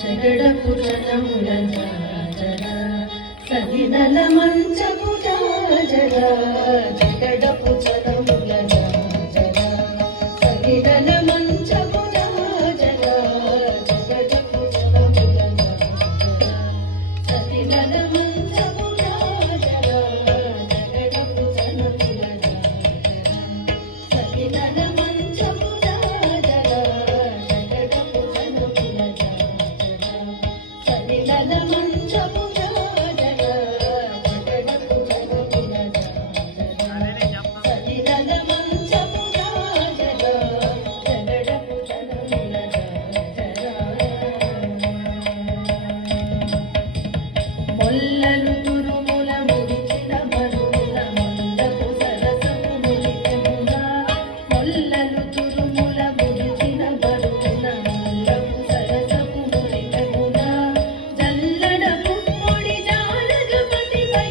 జగడపు జనముల జాజర సగినల మంచపు జాజర జగడపు జనముల జాజర సగినల మంచపు జాజర జగడపు జనముల జాజర సగినల మంచపు జాజర జగడపు జనముల జాజర సగినల మంచపు జాజర జగడపు జనముల సగినల మంచపు జాజర జగడపు జనముల సగినల మంచపు జాజర జగడపు జనముల మొల్లలు తురుముల ముడిచిన మరుల మందపు సరసము ములిపెముగా మొల్లలు తురుముల ముడిచిన బరువున మందపు సరసపు ములిపెముగా జల్లడ పుప్పొడి జాలగపతిపై